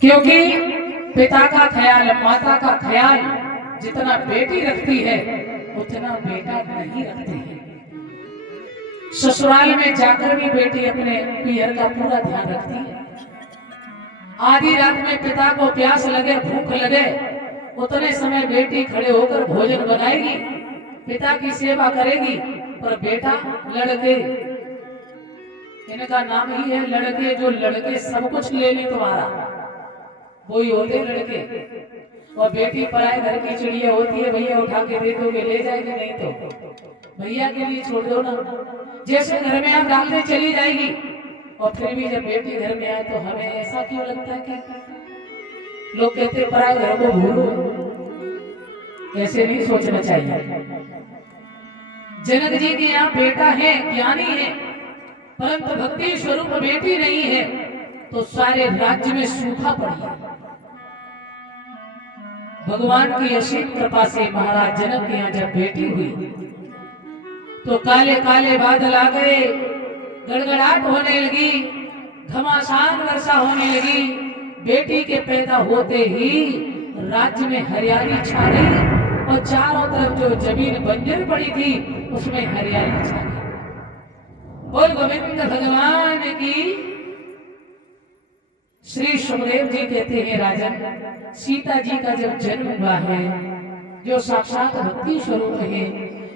क्योंकि पिता का ख्याल, माता का ख्याल जितना बेटी रखती है उतना बेटा नहीं रखते हैं। ससुराल में जाकर भी बेटी अपने पियर का पूरा ध्यान रखती है। आधी रात में पिता को प्यास लगे, भूख लगे, उतने समय बेटी खड़े होकर भोजन बनाएगी, पिता की सेवा करेगी। पर बेटा, लड़के, इनका नाम ही है लड़के। जो लड़के सब कुछ ले ले तुम्हारा, वही होते लड़के। और बेटी पराए घर की चिड़िया होती है, भैया उठा के दे दोगे ले जाएगी, नहीं तो भैया के लिए छोड़ दो ना। जैसे घर में आप डालते चली जाएगी। और फिर भी जब बेटी घर में आए तो हमें ऐसा क्यों लगता है कि लोग कहते हैं पराए घर को भूलो। ऐसे नहीं सोचना चाहिए। जनक जी के यहाँ बेटा है, ज्ञानी है, परंतु भक्ति स्वरूप बेटी नहीं है, तो सारे राज्य में सूखा पड़ी। भगवान की असीम कृपा से महाराज जनक के यहाँ जब बेटी हुई तो काले काले बादल आ गए, गड़गड़ाहट होने लगी, घमासान वर्षा होने लगी। बेटी के पैदा होते ही राज्य में हरियाली छा गई और चारों तरफ जो जमीन बंजर पड़ी थी उसमें हरियाली छा गई। बोल गोविंद भगवान की। श्री सुखदेव जी कहते हैं, राजन, सीता जी का जब जन्म हुआ है, जो साक्षात भक्ति स्वरूप है,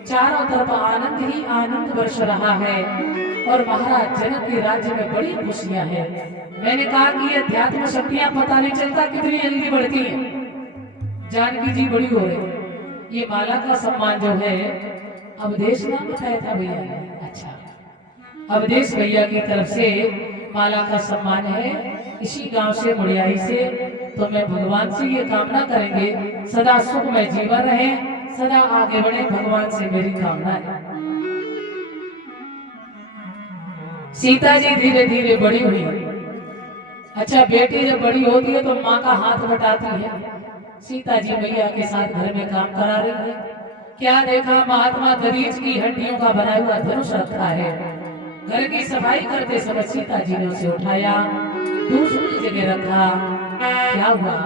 चारों तरफ आनंद ही आनंद बरस रहा है और महाराज जनक के राज्य में बड़ी खुशियां हैं। मैंने कहा कि ये अध्यात्म शक्तियां पता नहीं चलता कितनी जल्दी बढ़ती हैं। जानकी जी बड़ी हो रही। ये माला का सम्मान जो है अवधेश नाम बताया था भैया। अच्छा, अवधेश भैया की तरफ से माला का सम्मान है, इसी गांव से, मुड़ियाई से। तो मैं भगवान से ये कामना करेंगे सदा सुख में जीवन रहे, सदा आगे बढ़े, भगवान से मेरी कामना है। सीता जी धीरे धीरे बड़ी हुई। अच्छा, बेटी जब बड़ी होती है तो माँ का हाथ बटाती है। सीता जी मैया के साथ घर में काम करा रही है। क्या देखा, महात्मा दरीच की हड्डियों का बना हुआ धनुष रखा है। घर की सफाई करते समय सीता जी ने उसे उठाया, दूसरी जगह रखा। क्या हुआ,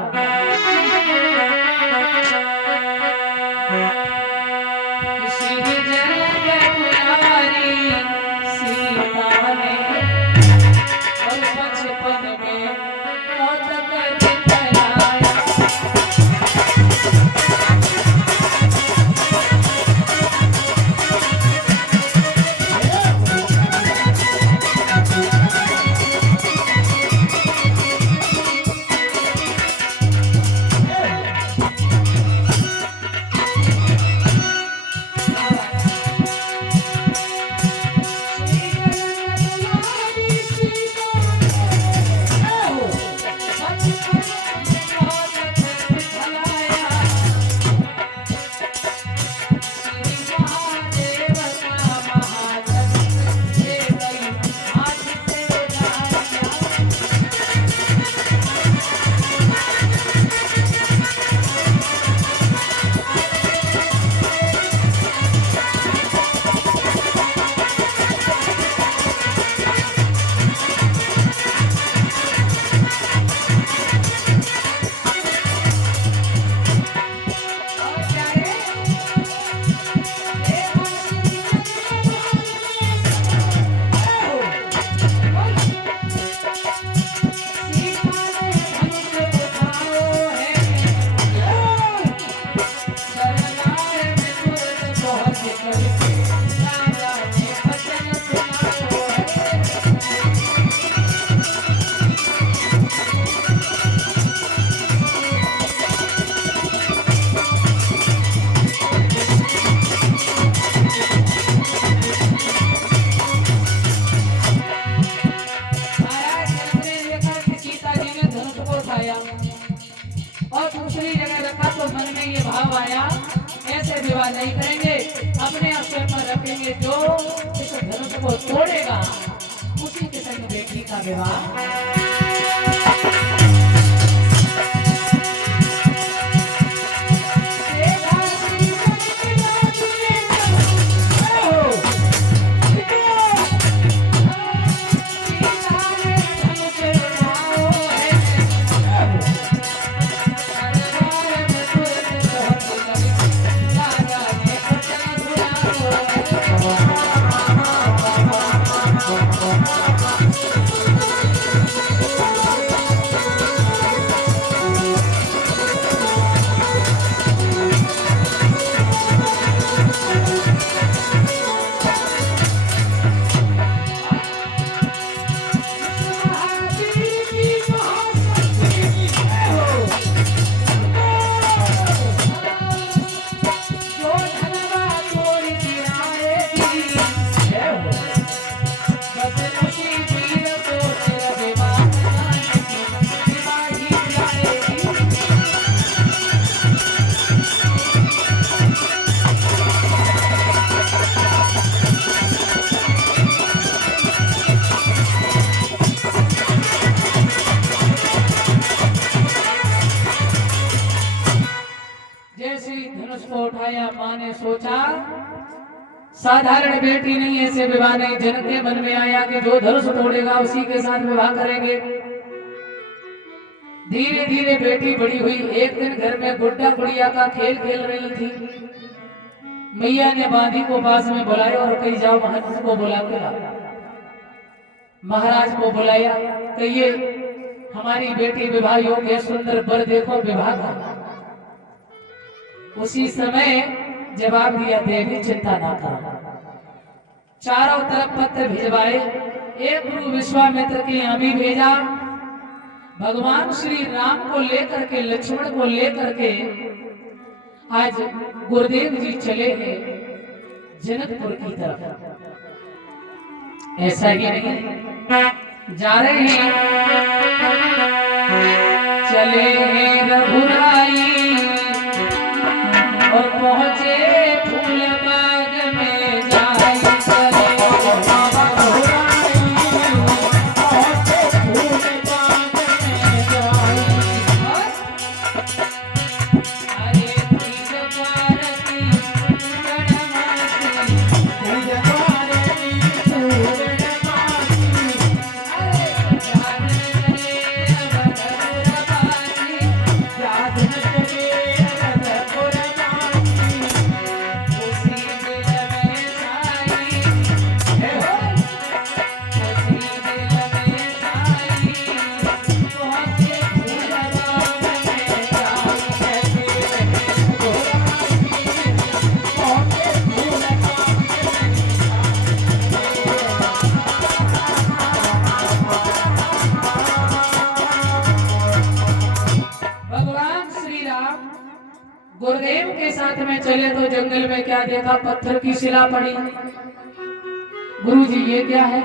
विवाह नहीं करेंगे, अपने अवसर पर रखेंगे। जो इस धनुष को तोड़ेगा उसी के संग बेटी का विवाह। उठाया। माँ ने सोचा साधारण बेटी नहीं, ऐसे विवाह नहीं। जनक के मन में आया कि जो धनुष तोड़ेगा उसी के साथ विवाह करेंगे। धीरे धीरे बेटी बड़ी हुई। एक दिन घर में गुड्डा गुड़िया का खेल खेल रही थी। मैया ने बांदी को पास में बुलाया और कही जाओ महंत को बुला के लाओ। महाराज को बुलाया, कहिए हमारी बेटी विवाह योग्य है, सुंदर वर देखो विवाह का। उसी समय जवाब दिया, देवी चिंता ना करो। चारों तरफ पत्र भिजवाए। एक गुरु विश्वामित्र के यहाँ भी भेजा। भगवान श्री राम को लेकर के, लक्ष्मण को लेकर के आज गुरुदेव जी चले हैं जनकपुर की तरफ। ऐसा ही नहीं, जा रहे हैं, चले हैं रघुराई और पहुंचे फूल बाग में जाई। गुरुदेव के साथ में चले तो जंगल में क्या देखा, पत्थर की शिला पड़ी। गुरुजी ये क्या है?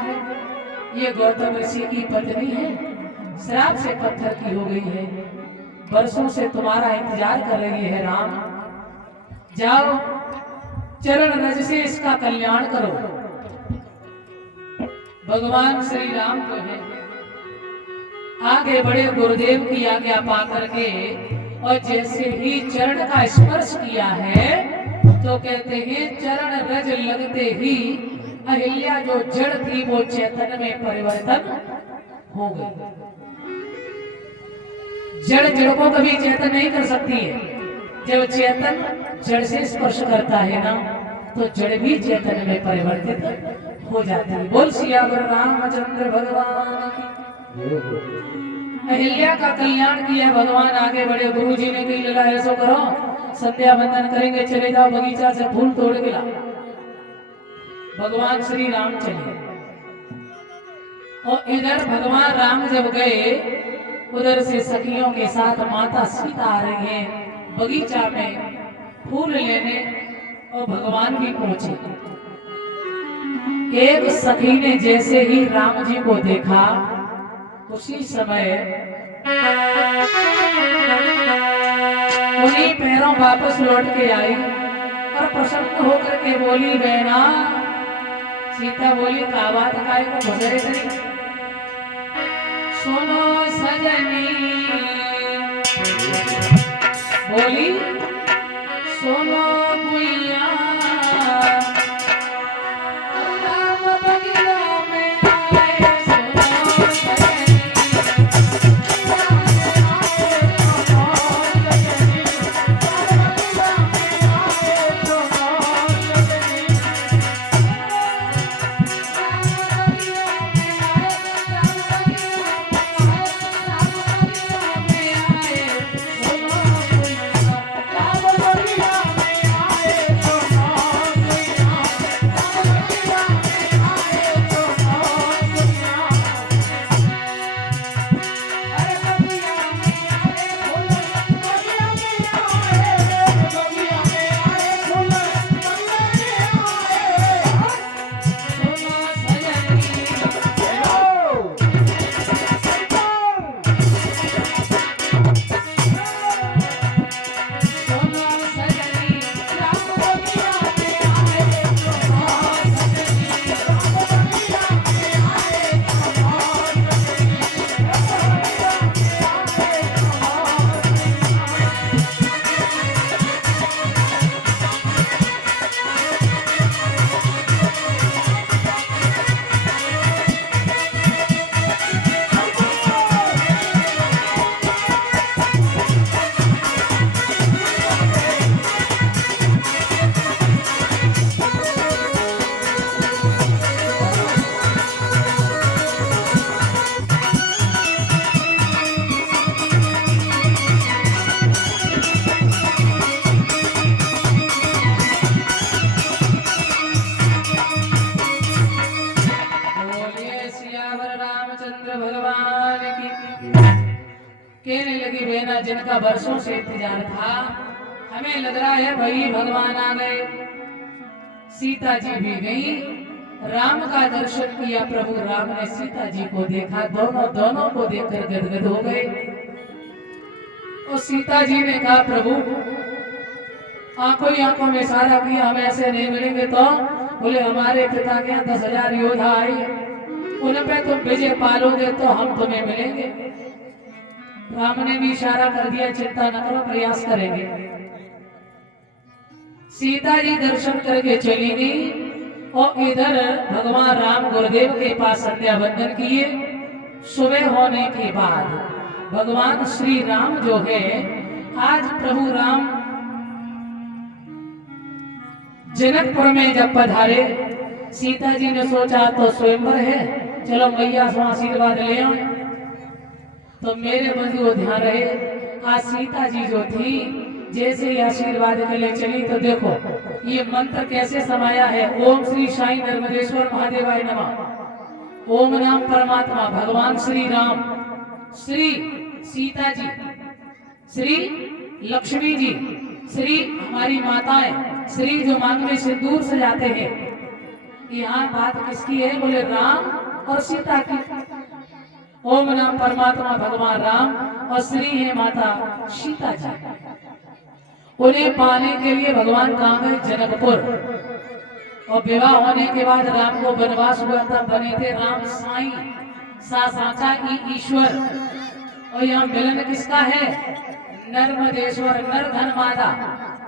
ये गौतम ऋषि की पत्नी है, श्राप से पत्थर की हो गई है, बरसों से तुम्हारा इंतजार कर रही है। राम जाओ चरण रज से इसका कल्याण करो। भगवान श्री राम को है आगे बड़े गुरुदेव की आज्ञा पा करके, और जैसे ही चरण का स्पर्श किया है तो कहते हैं चरण रज लगते ही अहिल्या जो जड़ थी वो चेतन में परिवर्तन हो गई। जड़ जड़ को कभी चेतन नहीं कर सकती है। जब चेतन जड़ से स्पर्श करता है ना तो जड़ भी चेतन में परिवर्तित हो जाती है। बोल सियावर रामचंद्र भगवान की। अहिल्या का कल्याण किया भगवान, आगे बढ़े। गुरुजी ने कही लगा ऐसा करो, संध्या बंदन करेंगे, चले जाओ बगीचा से फूल तोड़ के लाओ। भगवान श्री राम चले और इधर भगवान राम जब गए उधर से सखियों के साथ माता सीता आ रही है बगीचा में फूल लेने, और भगवान भी पहुंचे। एक सखी ने जैसे ही राम जी को देखा उसी समय उन्हीं पैरों वापस लौट के आई और प्रसन्न होकर के बोली, बहना सीता बोली, का बात काय को गुजरे करी, सुनो सजनी, बोली सुनो गुइया, राम बगिया में आए, सुनो सजनी, कहने लगी बहना जिनका वर्षों से इंतजार था, हमें लग रहा है भाई भगवान आ गए। सीता जी भी गई, राम का दर्शन किया। प्रभु राम ने सीता जी को देखा, दोनों को देखकर गदगद हो गए। और सीता जी ने कहा प्रभु आंखों ही आंखों में इशारा किया, हम ऐसे नहीं मिलेंगे। तो बोले हमारे पिता के यहाँ 10,000 योद्धा आए, उन पे तुम विजय पालोगे तो हम तुम्हें मिलेंगे। राम ने भी इशारा कर दिया, चिंता न करो, प्रयास करेंगे। सीता जी दर्शन करके चली गई और इधर भगवान राम गुरुदेव के पास संध्या वंदन किए। सुबह होने के बाद भगवान श्री राम जो है, आज प्रभु राम जनकपुर में जब पधारे, सीता जी ने सोचा तो स्वयंवर है, चलो मैया से आशीर्वाद ले आओ। तो मेरे बंधु को ध्यान रहे, आज सीता जी जो थी जैसे ही आशीर्वाद के लिए चली, तो देखो ये मंत्र कैसे समाया है। ओम श्री साई नर्मदेश्वर महादेवाय नमः। ओम नाम परमात्मा भगवान श्री राम, श्री सीता जी, श्री लक्ष्मी जी, श्री हमारी माताएं, श्री जो मांग में सिंदूर सजाते हैं। यहाँ बात किसकी है? बोले राम और सीता की। ओम नाम परमात्मा भगवान राम और श्री है माता सीता जी। उन्हें पाने के लिए भगवान कहाँ गए? जनकपुर। और विवाह होने के बाद राम को वनवास हुआ था, बने थे राम साईं, सा साचा ईश्वर। और यहाँ मिलन किसका है? नर्मदेश्वर, नर धन मादा।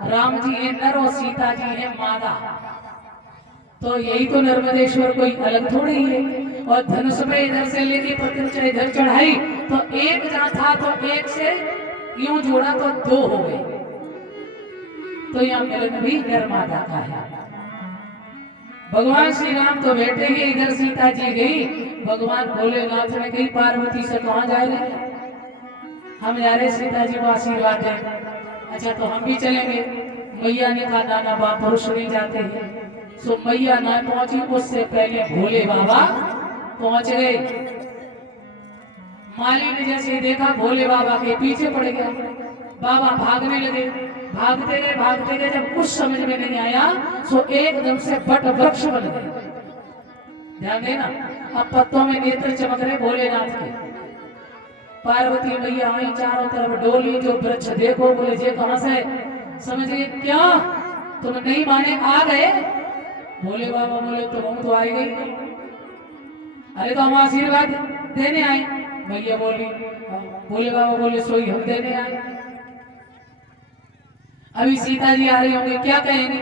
राम जी है नर और सीता जी है मादा। तो यही तो नर्मदेश्वर कोई अलग थोड़ी है। और धनुष पे इधर से लेके प्रत्यक्ष इधर चढ़ाई, तो एक जहाँ था तो एक से यूं जोड़ा तो दो हो गए। तो यहाँ मिलन भी नर्मदा का है। भगवान श्री राम तो बैठे ही, इधर सीता जी गई। भगवान भोलेनाथ ने कही पार्वती से कहाँ जा रहे? हम जा रहे सीता जी को आशीर्वाद दें। अच्छा तो हम भी चलेंगे। मैया ने कहा नाना बाप पुरुष नहीं जाते हैं। सो मैया ना पहुंची, उससे पहले भोले बाबा पहुंच गए। माली ने जैसे देखा भोले बाबा के पीछे पड़ गया। बाबा भागने लगे, भागते गए। जब कुछ समझ में नहीं आया सो एकदम से बट वृक्ष बन गए। ध्यान देना, अब पत्तों में नेत्र चमक रहे भोलेनाथ के। पार्वती मैया आई, चारों तरफ डोली, जो वृक्ष देखो। बोले जे कहां से? समझिए क्या तुम नहीं माने आ गए? भोले बाबा बोले तुम तो आई गई। अरे तो हम आशीर्वाद देने आए। मैया बोली, भोले बाबा बोले सोई हम देने आए। अभी सीता जी आ रही होंगी, क्या कहेंगे?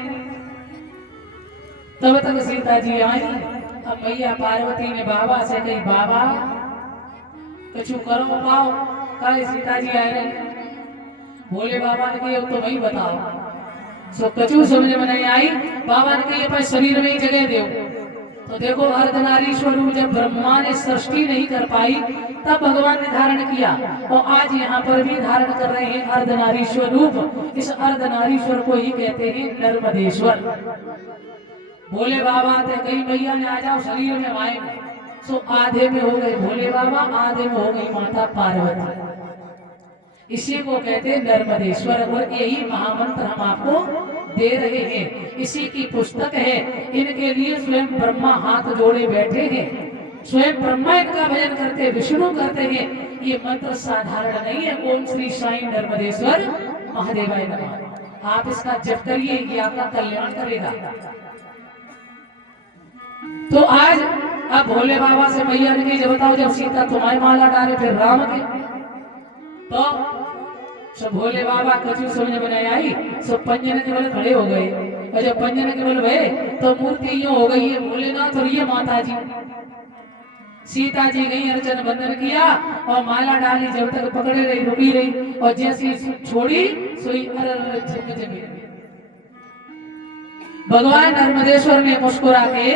तब तक सीता जी आई। अब मैया पार्वती ने बाबा से कही बाबा कछु करो बताओ, कल सीता जी आ रही। भोले बाबा ने कही तुम ही बताओ। सो कछु समझ में नहीं आई। बाबा ने कही अपने शरीर में ही जगह दो। तो देखो अर्धनारी स्वरूप जब ब्रह्मा ने सृष्टि नहीं कर पाई, तब भगवान ने धारण किया। और आज यहाँ पर भी धारण कर रहे हैं अर्धनारी स्वरूप। इस अर्धनारीश्वर को ही कहते हैं नर्मदेश्वर। भोले बाबा थे, कहीं मैया ने आ जाओ शरीर में आए। सो आधे में हो गए भोले बाबा, आधे में हो गई माता पार्वती। इसी को कहते हैं नर्मदेश्वर। और यही महामंत्र हम आपको दे रहे हैं, इसी की पुस्तक है। इनके लिए स्वयं ब्रह्मा हाथ जोड़े बैठे हैं। स्वयं ब्रह्मा इनका भजन करते, विष्णु करते हैं। ये मंत्र साधारण नहीं है। ओम श्री साई नर्मदेश्वर महादेवाय नमः। आप इसका जप करिए, ये आपका कल्याण करेगा। तो आज अब भोले बाबा से मैया ने कही बताओ, जब सीता तुम्हारी माला डाले फिर राम के, तो सब भोले बाबा कछु समझ में नहीं आई। सब पंजन के बल खड़े हो गए। और जब पंजन के बल भये तो मूर्ति यूं हो गई है भोलेनाथ और ये माता जी। सीता जी गई, अर्चन बंधन किया और माला डाली। जब तक पकड़े रही, रुकी रही, और जैसी छोड़ी सोई जमी। भगवान नर्मदेश्वर ने मुस्कुरा के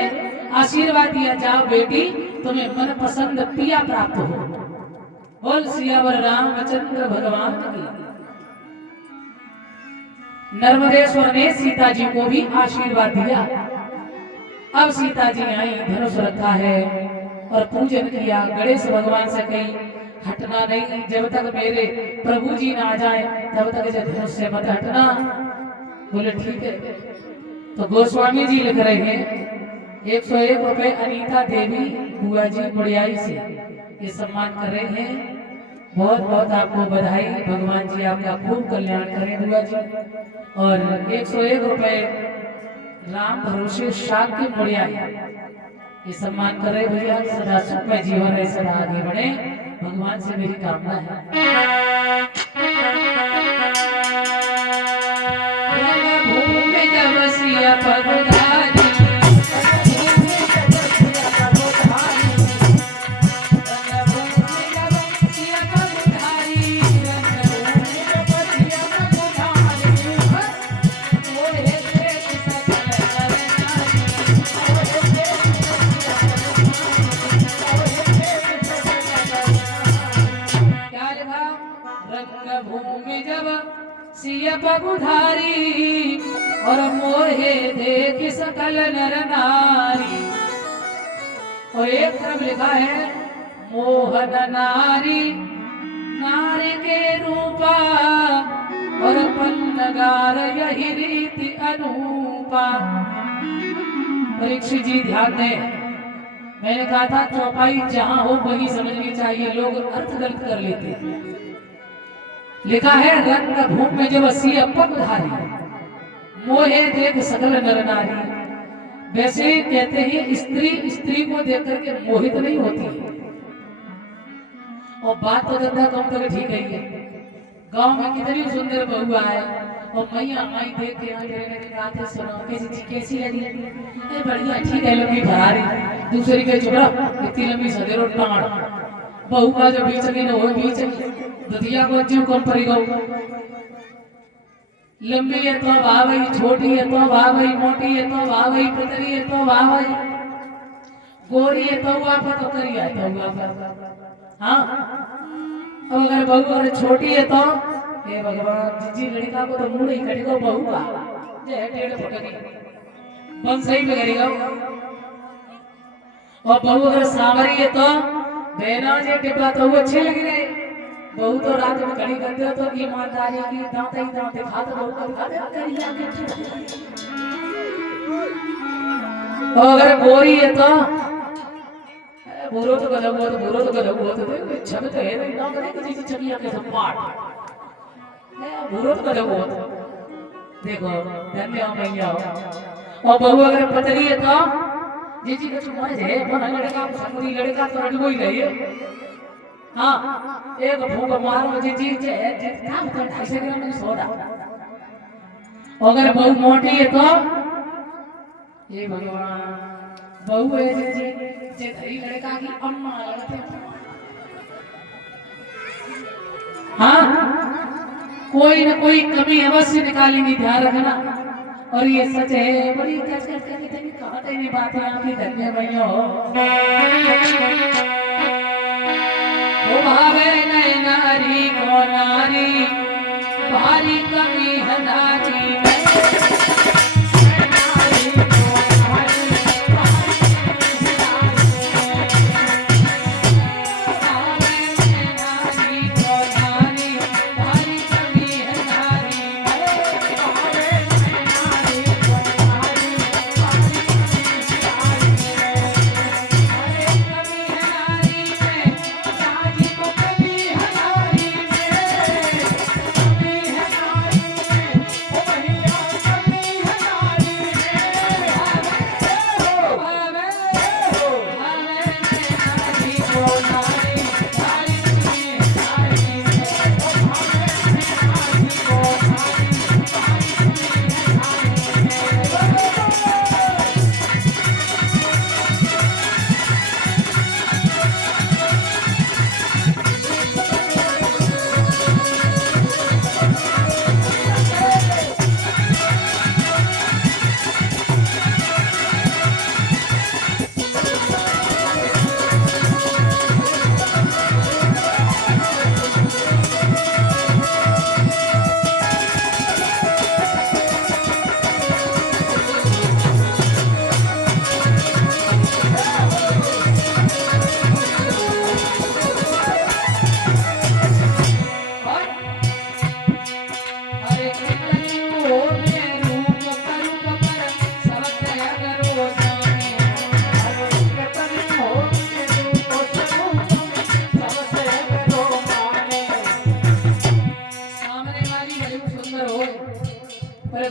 आशीर्वाद दिया, जाओ बेटी तुम्हें मन पसंद पिया प्राप्त हो। बोल सियावर रामचंद्र भगवान की। नर्मदेश्वर ने सीता जी को भी आशीर्वाद दिया। अब सीता जी आई, धनुष रखा है और पूजन किया। गणेश भगवान से कही हटना नहीं, जब तक मेरे प्रभु जी ना आ जाए तब तक इसे धनुष से मत हटना। बोले ठीक है। तो गोस्वामी जी लिख रहे हैं 101 रुपए अनीता देवी बुआ जी मुड़ियाई से ये सम्मान कर रहे हैं। बहुत बहुत आपको बधाई, भगवान जी आपका खूब कल्याण करें बुआ जी। और 101 रुपए राम भरोसे शाक की मुड़ियाई ये सम्मान कर रहे भैया। सदा सुखमय जीवन रहे, सदा आगे बढ़े, भगवान से मेरी कामना है। भूमि जब सिया पगधारी भूमि जब सिया पगुधारी और मोहे देख सकल नर नारी। और एक तरफ लिखा है मोहन नारी नारी के रूपा और पन्नगार यही रीति अनूपा। परीक्षित जी ध्यान दें, मैंने कहा था चौपाई जहां हो वही समझनी चाहिए, लोग अर्थ गलत कर लेते हैं। लिखा है रंग भूमि में जब सिया पगधारी मोहे देख सकल नर नारी। वैसे कहते हैं स्त्री स्त्री को देख करके मोहित नहीं होती है। और बात तो धंधा कम तो ठीक है, गांव में कितनी सुंदर बहुआ है और मैया माई देख के आते सुनो कैसी लगी, बढ़िया ठीक है, लंबी भरारी, दूसरी के चुपड़ा इतनी लंबी सदेरो टांड, बहू का जो बीच में हो बीच दुधिया को जीव कौन परी गौ, लंबी है तो वाह भाई, छोटी है तो वाह भाई, मोटी है तो वाह भाई, पतली है तो वाह भाई, गोरी है तो वाह तो करिया है तो वाह। हाँ, अब अगर बहू अगर छोटी है तो हे भगवान जी लड़का को तो मुंह ही कटेगा बहू का, जे टेढ़ पकड़ी बन सही में करेगा। और बहू अगर सांवरी है तो बेना जे टिपला तो वो अच्छे लग रहे। बहू तो रात में खड़ी करते हो तो ईमानदारी की दांत ही दांत दिखा तो बहू का दिखा दे करिया के। और अगर गोरी है तो बुरो तो गलत हो, तो बुरो तो गलत हो, तो छब तो है ना करे किसी छबिया के सपाट बुरो तो गलत हो। देखो धन्य मैया। और बहू अगर पतली है तो जी जी कुछ मर जाए बना लड़का संगरी लड़का तो रडगो ही रही। हाँ, एक भूख मारो जी जी जे काम तो 250 ग्राम में सोडा। अगर बहू मोटी है तो ये भगवान बहू है जी जे धरी लड़का की अम्मा लगते। हाँ, कोई न कोई कमी अवश्य निकालेंगी, ध्यान रखना। और ये सच है, बड़ी कच कच करके तभी कहते नहीं बातें आपकी धन्य भैया हो। ओ भावे नय नारी को नारी भारी कमी है नारी में।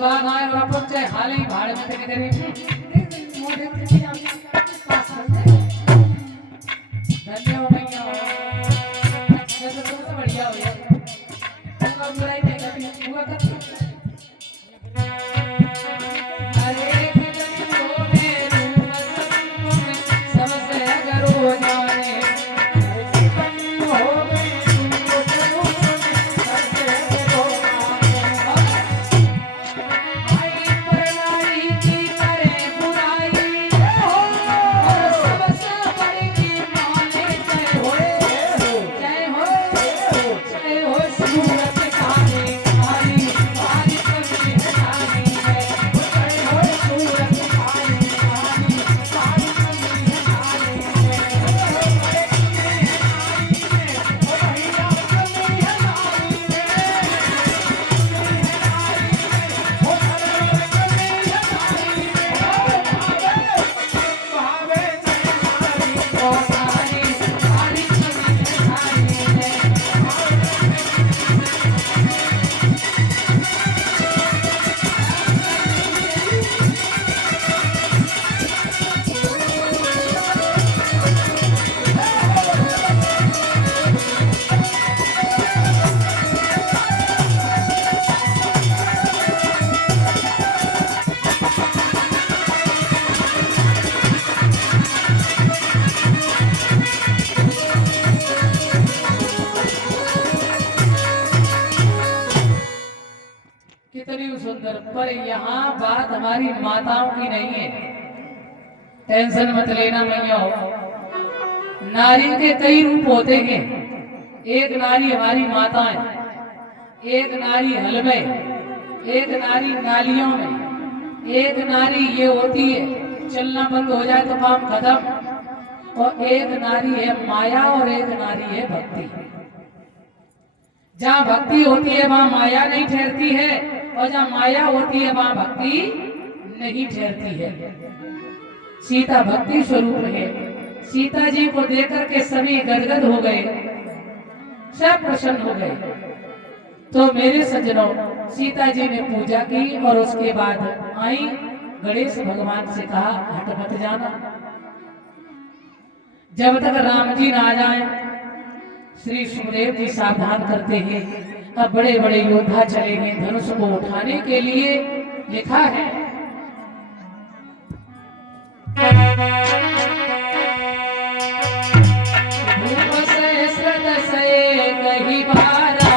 बाघ आए और अपन चाहे हाल ही भाड़ में तेरे करी धन्यवाद भैया ये तो तुमसे बढ़िया हो यार तुमका बुराई नहीं करती हुआ करती अरे सबसे करो जाने कितनी सुंदर पर यहाँ बात हमारी माताओं की नहीं है टेंशन मत लेना मैया नारी के कई रूप होते हैं एक नारी हमारी माता है एक नारी हल में एक नारी नालियों में एक नारी ये होती है चलना बंद हो जाए तो काम खत्म और एक नारी है माया और एक नारी है भक्ति जहाँ भक्ति होती है वहाँ माया नहीं ठहरती है और जहाँ माया होती है वहाँ भक्ति नहीं ठहरती है सीता भक्ति स्वरूप है सीता जी को देखकर के सभी गदगद हो गए सब प्रसन्न हो गए तो मेरे सज्जनों सीता जी ने पूजा की और उसके बाद आई गणेश भगवान से कहा हट मत जाना जब तक राम जी ना आ जाए श्री सुखदेव जी सावधान करते हैं अब बड़े बड़े योद्धा चले हैं धनुष को उठाने के लिए लिखा है धूप से श्रद्ध से कही बारा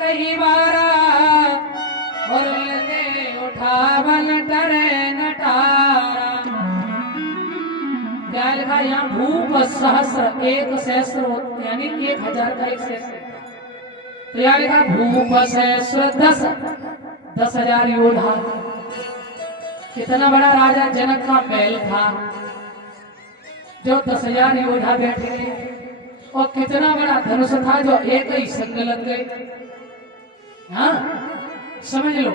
कही बारा और लगे उठावन टरे नटारा क्या लिखा यहाँ भूप सहस्र एक सहस्र यानी 1000 का एक सहस्र तो यहाँ लिखा भूप सहस्र 10,000 योद्धा कितना बड़ा राजा जनक का महल था जो 10,000 योद्धा बैठे और कितना बड़ा धनुष था जो एक ही संग लग गए हाँ समझ लो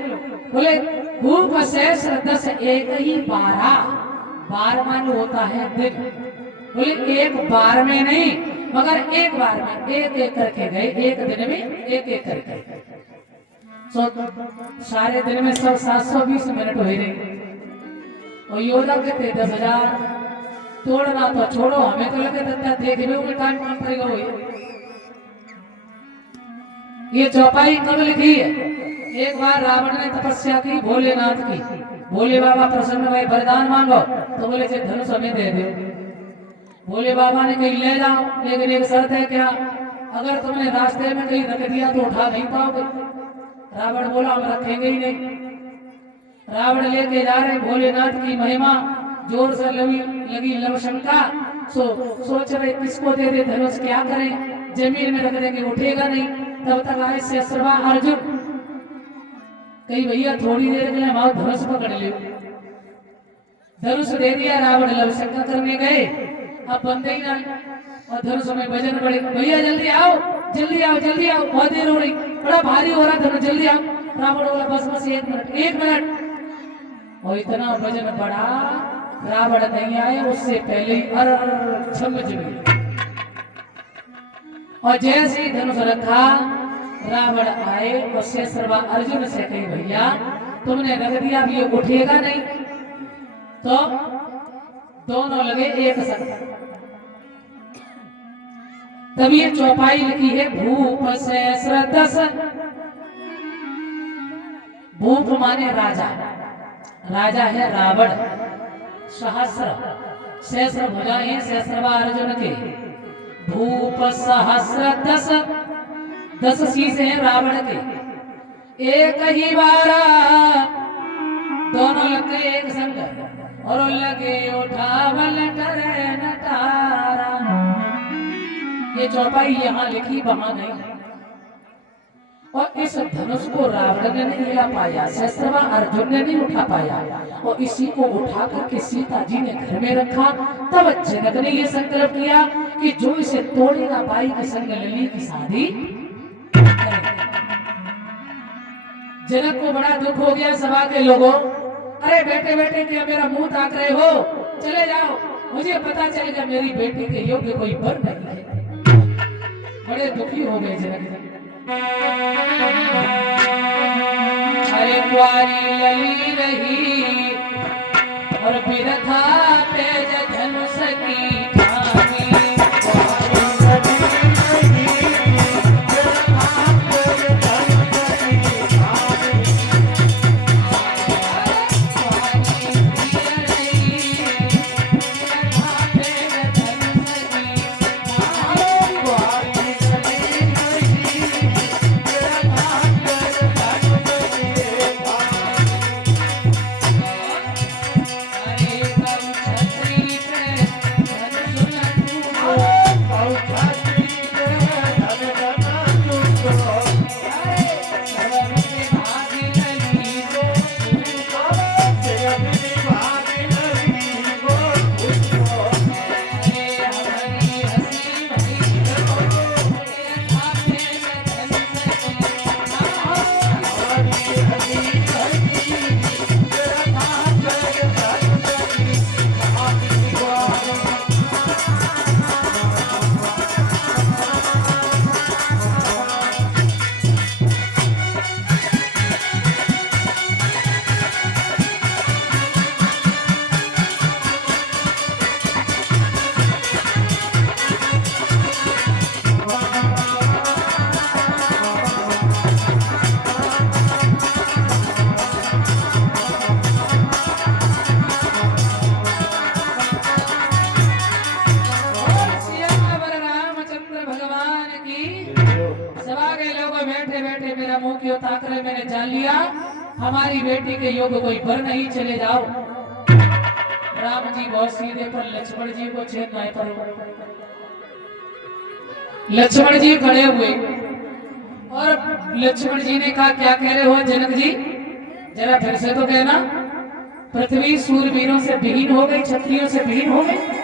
बोले भूप सहस्र 10 एक ही 12 मान होता है दिन बोले एक बार में नहीं मगर एक बार में एक एक करके गए एक दिन में एक एक करके तो सारे दिन में सब 720 मिनट हुए रहे और योद्धा कहते 10,000 तोड़ना तो छोड़ो हमें तो लगे देखने में टाइम कौन करेगा वो ये चौपाई कब लिखी है एक बार रावण ने तपस्या की भोलेनाथ की भोले बाबा प्रसन्न भाई वरदान मांगो तो बोले जे धनुष हमें दे दे भोले बाबा ने कहीं ले जाओ लेकिन एक शर्त है क्या अगर तुमने रास्ते में कहीं रख दिया तो उठा नहीं पाओगे रावण बोला हम रखेंगे ही नहीं रावण लेके जा रहे भोलेनाथ की महिमा जोर से लगी लवशंका सोच रहे किसको दे दे धनुष क्या करें जमीन में रख देंगे उठेगा नहीं तब तक आए शेषरवा अर्जुन कही भैया थोड़ी देर के लिए हमारा धनुष पकड़ ले धनुष दे दिया, रावण लवशंका करने गए, अब बनते ही ना, और धनुष में वजन पड़े, भैया जल्दी आओ जल्दी आओ जल्दी आओ, बहुत देर हो रही, बड़ा भारी हो रहा धनुष, जल्दी आओ। रावण बोला बस बस 1 मिनट 1 मिनट, और इतना वजन बढ़ा, रावण नहीं आए उससे पहले ही अर छम गई, और जैसे ही धनुष रखा रावण आए और शेषरवा अर्जुन से कही भैया तुमने रख दिया, अब ये उठेगा नहीं, तो दोनों लगे एक संग। तब ये चौपाई लिखी है भूप सहस्र दस, भूप माने राजा, राजा है रावण, सहस्र सहस्र भुजाएं सहस्रवा अर्जुन के, भूप सहस्र दस, 10 शीश हैं रावण के, एक ही बारा दोनों लग गए एक संग, और लगे उठावल करे नटारा। ये चौपाई यहाँ लिखी वहां नहीं, और इस धनुष को रावण ने नहीं हिला पाया, सहस्रवा अर्जुन ने नहीं उठा पाया, और इसी को उठा करके सीता जी ने घर में रखा। तब जनक ने यह संकल्प किया कि जो इसे तोड़ेगा बाई के संग लली की शादी करेगा। जनक को बड़ा दुख हो गया, सभा के लोगों, अरे बेटे बेटे क्या मेरा मुंह ताक रहे हो, चले जाओ, मुझे पता चलेगा मेरी बेटी के योग्य कोई वर नहीं है। बड़े दुखी हो गए जनक। अरे कुंवारी लली रही और बिरथा पे धनुष की ठानी, मैंने जान लिया हमारी बेटी के योग कोई वर नहीं, चले जाओ। राम जी बहुत सीधे, पर लक्ष्मण जी को छेद नहीं पर। लक्ष्मण जी खड़े हुए और लक्ष्मण जी ने कहा क्या कह रहे हो जनक जी, जरा फिर से तो कहना। पृथ्वी सूरवीरों से विहीन हो गई, क्षत्रियों से विहीन हो गई।